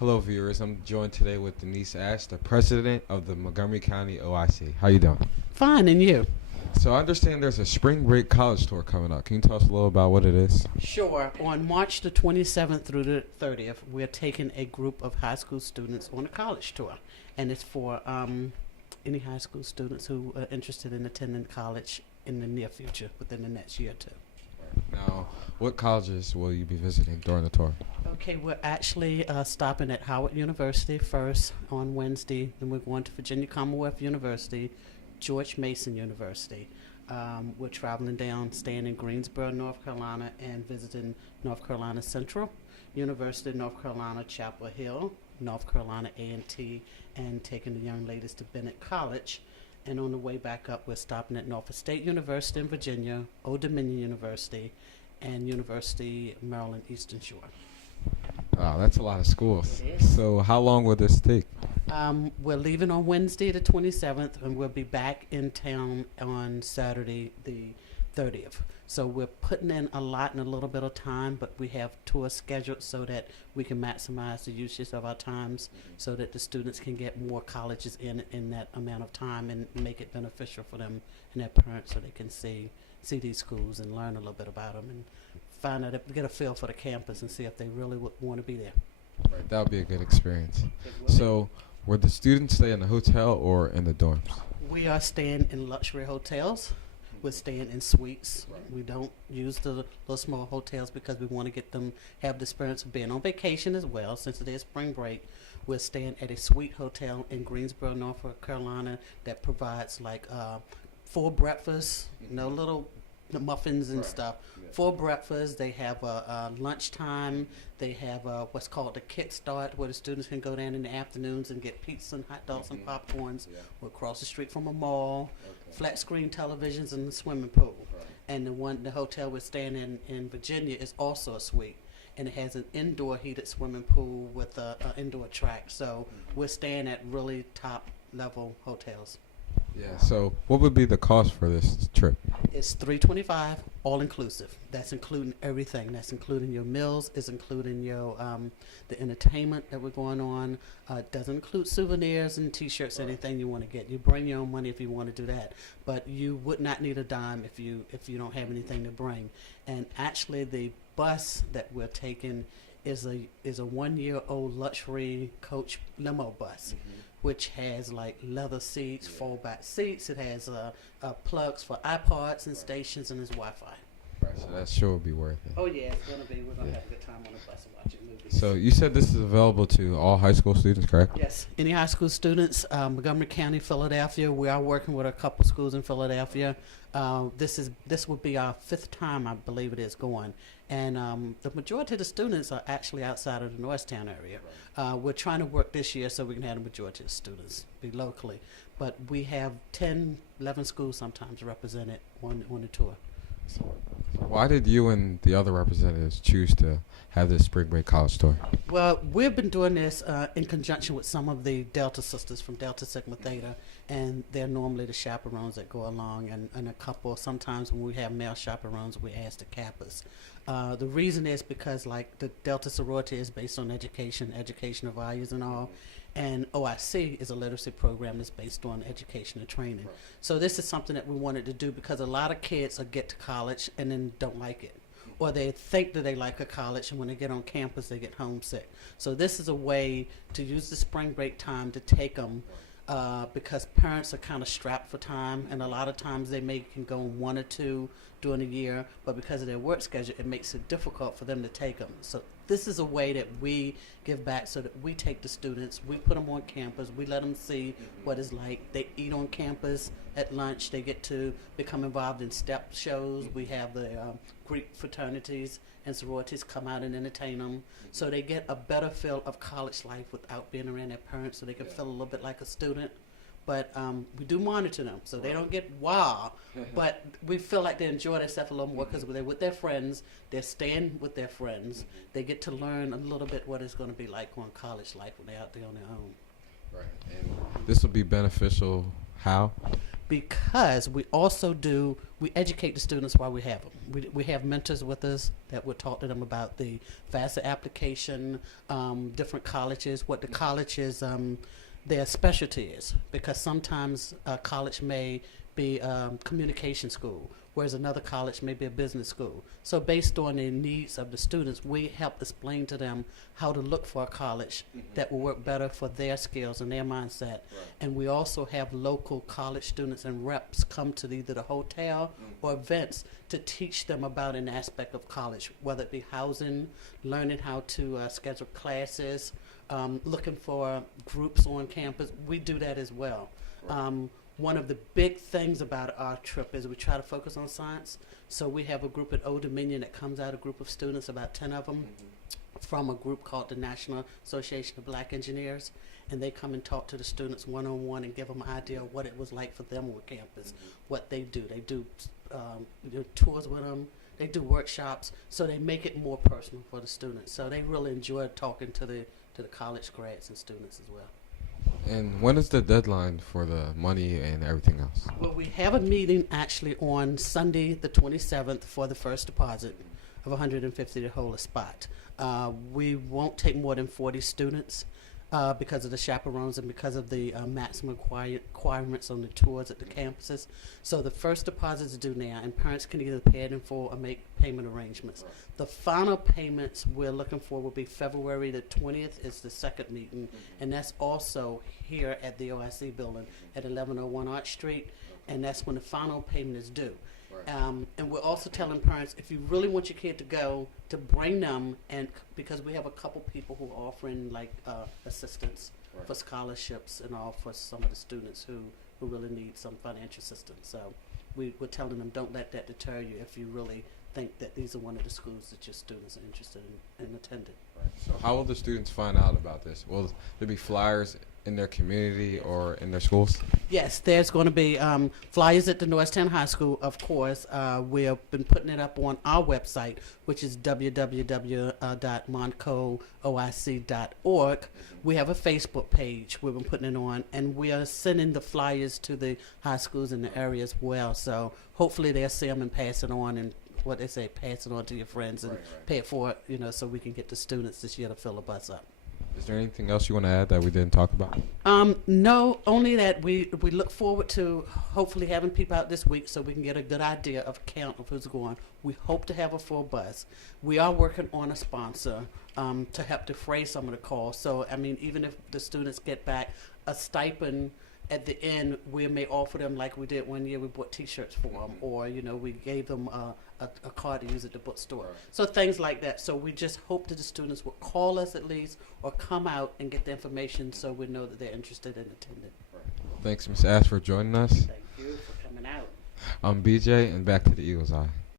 Hello, viewers. I'm joined today with Denise Ash, the president of the Montgomery County OIC. How you doing? Fine, and you? So I understand there's a spring break college tour coming up. Can you tell us a little about what it is? Sure. On March the 27th through the 30th, we're taking a group of high school students on a college tour. And it's for any high school students who are interested in attending college in the near future, within the next year or two. Now, what colleges will you be visiting during the tour? Okay, we're actually stopping at Howard University first on Wednesday. Then we're going to Virginia Commonwealth University, George Mason University. We're traveling down, staying in Greensboro, North Carolina, and visiting North Carolina Central, University of North Carolina, Chapel Hill, North Carolina A&T, and taking the young ladies to Bennett College. And on the way back up, we're stopping at Norfolk State University in Virginia, Old Dominion University, and University of Maryland Eastern Shore. Wow, that's a lot of schools. It is. So how long will this take? We're leaving on Wednesday the 27th, and we'll be back in town on Saturday the 30th. So we're putting in a lot in a little bit of time, but we have tours scheduled so that we can maximize the usage of our times so that the students can get more colleges in that amount of time and make it beneficial for them and their parents so they can see these schools and learn a little bit about them and find out, get a feel for the campus and see if they really want to be there. Right, that would be a good experience. So, will the students stay in the hotel or in the dorms? We are staying in luxury hotels. We're staying in suites. We don't use the little small hotels because we want to get them have the experience of being on vacation as well. Since it is spring break, we're staying at a suite hotel in Greensboro, North Carolina, that provides like full breakfast, little muffins and stuff. For breakfast, they have a lunchtime. They have what's called the Kick Start, where the students can go down in the afternoons and get pizza and hot dogs and popcorns. We're across the street from a mall, flat screen televisions, and the swimming pool. And the hotel we're staying in Virginia is also a suite, and it has an indoor heated swimming pool with a indoor track. So we're staying at really top level hotels. Yeah. So, what would be the cost for this trip? It's $325 all inclusive. That's including everything. That's including your meals. It's including your the entertainment that we're going on. It doesn't include souvenirs and T-shirts, anything you want to get. You bring your own money if you want to do that, but you would not need a dime if you don't have anything to bring. And actually, the bus that we're taking is a 1-year-old luxury coach limo bus. Which has like leather seats, fold-back seats. It has plugs for iPods and stations, and it's Wi-Fi. Right, so that sure would be worth it. Oh yeah, it's gonna be. We're gonna have a good time on the bus and watching movies. So you said this is available to all high school students, correct? Yes, any high school students, Montgomery County, Philadelphia. We are working with a couple schools in Philadelphia. This would be our 5th time, I believe it is, going. And the majority of the students are actually outside of the Norristown area. We're trying to work this year so we can have the majority of the students be locally. But we have 10, 11 schools sometimes represented on the tour. So. Why did you and the other representatives choose to have this spring break college tour? Well, we've been doing this in conjunction with some of the Delta sisters from Delta Sigma Theta, and they're normally the chaperones that go along, and a couple, sometimes when we have male chaperones, we ask the Kappas. The reason is because like the Delta sorority is based on educational values and all, and OIC is a literacy program that's based on education and training. So this is something that we wanted to do because a lot of kids get to college and then don't like it. Or they think that they like a college, and when they get on campus, they get homesick. So this is a way to use the spring break time to take them because parents are kind of strapped for time, and a lot of times they can go 1 or 2 during the year, but because of their work schedule, it makes it difficult for them to take them. So this is a way that we give back so that we take the students, we put them on campus, we let them see what it's like. They eat on campus at lunch, they get to become involved in step shows. We have the Greek fraternities and sororities come out and entertain them. So they get a better feel of college life without being around their parents, so they can feel a little bit like a student. But we do monitor them, so they don't get wild. But we feel like they enjoy themselves a little more because they're with their friends. They're staying with their friends. They get to learn a little bit what it's going to be like on college life when they're out there on their own. Right. And this will be beneficial how? because we educate the students while we have them. We have mentors with us that would talk to them about the FAFSA application, different colleges, what the colleges, their specialty is, because sometimes a college may be communication school, whereas another college may be a business school. So based on the needs of the students, we help explain to them how to look for a college that will work better for their skills and their mindset. Right. And we also have local college students and reps come to either the hotel or events to teach them about an aspect of college, whether it be housing, learning how to schedule classes, looking for groups on campus. We do that as well. Right. One of the big things about our trip is we try to focus on science. So we have a group at Old Dominion that comes out, a group of students, about 10 of them, from a group called the National Association of Black Engineers. And they come and talk to the students one-on-one and give them an idea of what it was like for them on campus, what they do. They do tours with them. They do workshops. So they make it more personal for the students. So they really enjoy talking to the college grads and students as well. And when is the deadline for the money and everything else? Well, we have a meeting actually on Sunday, the 27th, for the first deposit of $150 to hold a spot. We won't take more than 40 students because of the chaperones and because of the maximum requirements on the tours at the campuses. So the first deposit is due now, and parents can either pay it in full or make payment arrangements. Right. The final payments we're looking for will be February the 20th is the second meeting, and that's also here at the OIC building at 1101 Arch Street, and that's when the final payment is due. Right. And we're also telling parents, if you really want your kid to go, to bring them, and because we have a couple people who are offering like assistance Right. for scholarships and all for some of the students who really need some financial assistance. So we're telling them, don't let that deter you if you really think that these are one of the schools that your students are interested in attending. Right. So how will the students find out about this? Will there be flyers in their community or in their schools? Yes, there's going to be flyers at the Norristown High School, of course. We have been putting it up on our website, which is www.montcooic.org. We have a Facebook page we've been putting it on, and we are sending the flyers to the high schools in the area as well. So hopefully they'll see them and pass it on, and what they say, pass it on to your friends and pay it forward, so we can get the students this year to fill the bus up. Is there anything else you want to add that we didn't talk about? No, only that we look forward to hopefully having people out this week so we can get a good idea of count of who's going. We hope to have a full bus. We are working on a sponsor to help defray some of the costs. So, I mean, even if the students get back a stipend at the end, we may offer them, like we did one year, we bought T-shirts for them, or, we gave them a card to use at the bookstore. Right. So things like that. So we just hope that the students will call us at least or come out and get the information so we know that they're interested in attending. Right. Thanks, Ms. Ash, for joining us. Thank you for coming out. I'm BJ, and back to the Eagle's Eye.